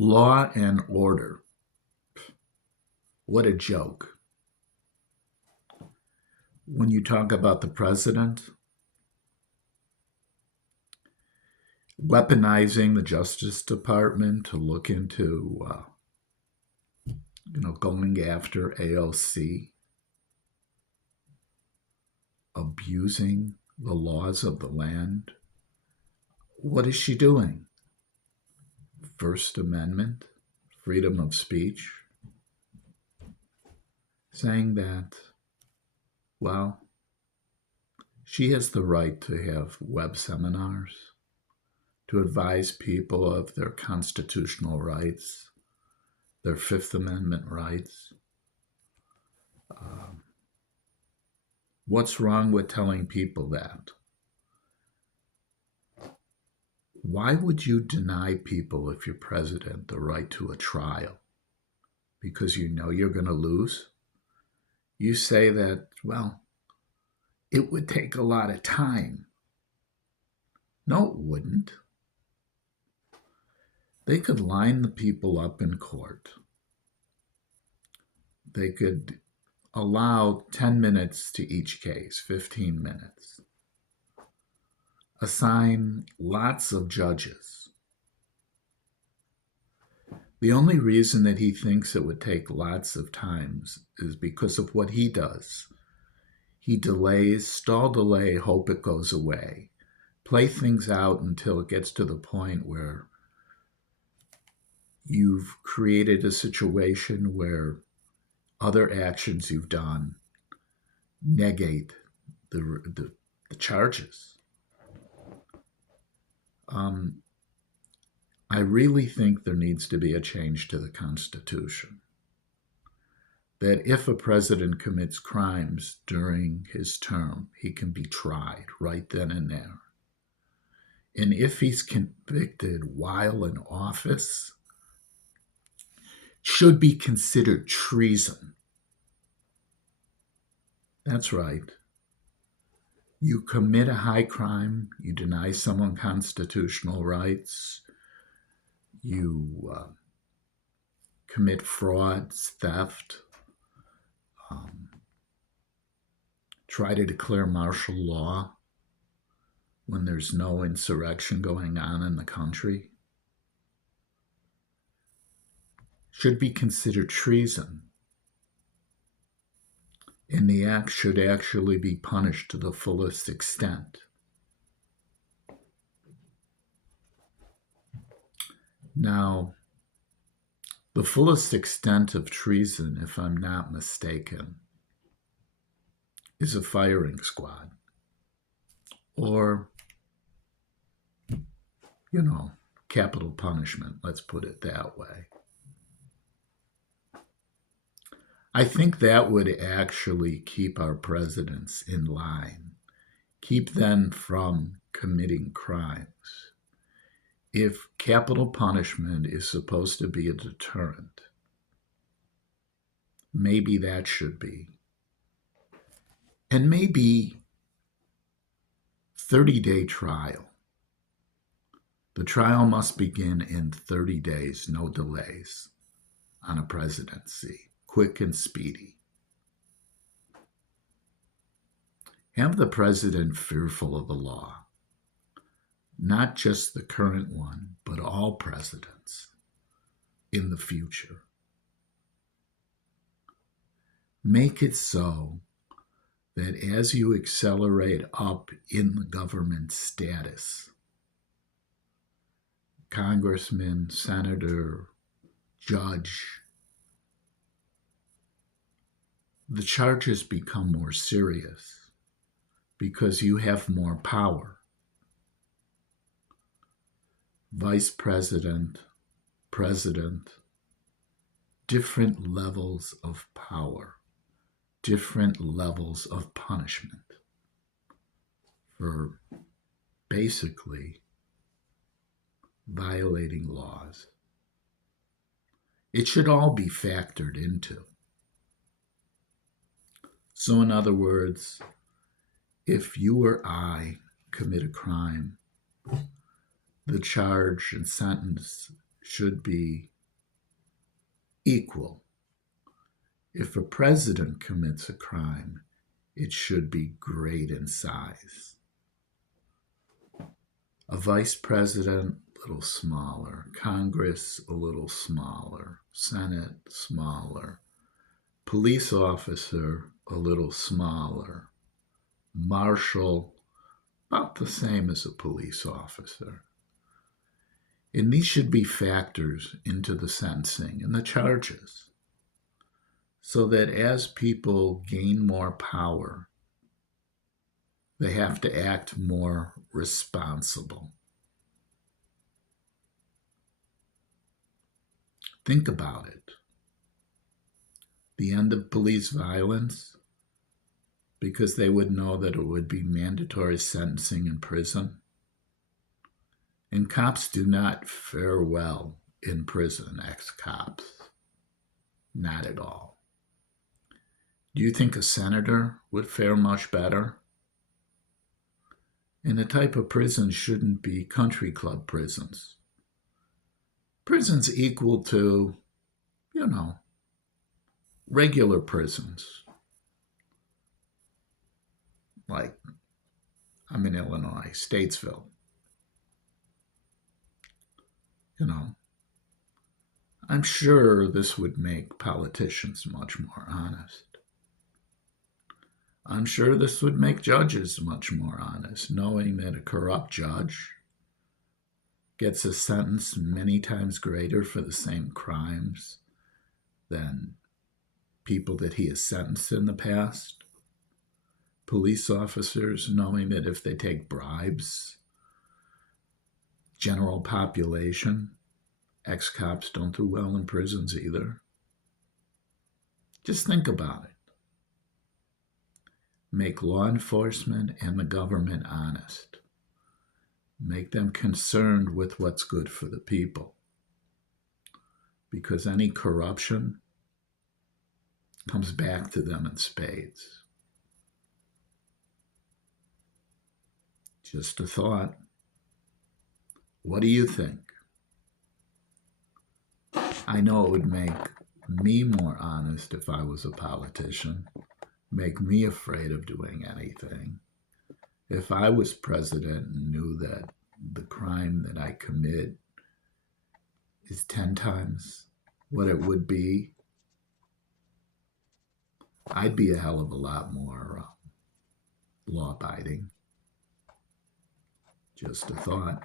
Law and order. What a joke. When you talk about the president weaponizing the Justice Department to look into, going after AOC, abusing the laws of the land, what is she doing? First Amendment, freedom of speech, saying that, well, she has the right to have web seminars, to advise people of their constitutional rights, their Fifth Amendment rights. What's wrong with telling people that? Why would you deny people, if you're president, the right to a trial? Because you know you're going to lose? You say that, well, it would take a lot of time. No, it wouldn't. They could line the people up in court. They could allow 10 minutes to each case, 15 minutes. Assign lots of judges. The only reason that he thinks it would take lots of times is because of what he does. He delays, stall delay, hope it goes away. Play things out until it gets to the point where you've created a situation where other actions you've done negate the charges. I really think there needs to be a change to the Constitution. That if a president commits crimes during his term, he can be tried right then and there. And if he's convicted while in office, should be considered treason. That's right. You commit a high crime, you deny someone constitutional rights, you commit frauds, theft, try to declare martial law when there's no insurrection going on in the country, should be considered treason. And the act should actually be punished to the fullest extent. Now, the fullest extent of treason, if I'm not mistaken, is a firing squad. Or, capital punishment, let's put it that way. I think that would actually keep our presidents in line, keep them from committing crimes. If capital punishment is supposed to be a deterrent, maybe that should be. And maybe 30-day trial. The trial must begin in 30 days, no delays, on a presidency. Quick and speedy. Have the president fearful of the law, not just the current one, but all presidents in the future. Make it so that as you accelerate up in the government status, congressman, senator, judge, the charges become more serious because you have more power. Vice president, president, different levels of power, different levels of punishment for basically violating laws. It should all be factored into. So in other words, if you or I commit a crime, the charge and sentence should be equal. If a president commits a crime, it should be great in size. A vice president, a little smaller. Congress, a little smaller. Senate, smaller. Police officer, a little smaller. Marshal, about the same as a police officer. And these should be factors into the sentencing and the charges, so that as people gain more power, they have to act more responsible. Think about it. The end of police violence, because they would know that it would be mandatory sentencing in prison. And cops do not fare well in prison, ex-cops. Not at all. Do you think a senator would fare much better? And the type of prison shouldn't be country club prisons. Prisons equal to, regular prisons. Like, I'm in Illinois, Statesville. I'm sure this would make politicians much more honest. I'm sure this would make judges much more honest, knowing that a corrupt judge gets a sentence many times greater for the same crimes than people that he has sentenced in the past. Police officers knowing that if they take bribes, general population, ex-cops don't do well in prisons either. Just think about it. Make law enforcement and the government honest. Make them concerned with what's good for the people. Because any corruption comes back to them in spades. Just a thought. What do you think? I know it would make me more honest if I was a politician, make me afraid of doing anything. If I was president and knew that the crime that I commit is 10 times what it would be, I'd be a hell of a lot more law-abiding. Just a thought.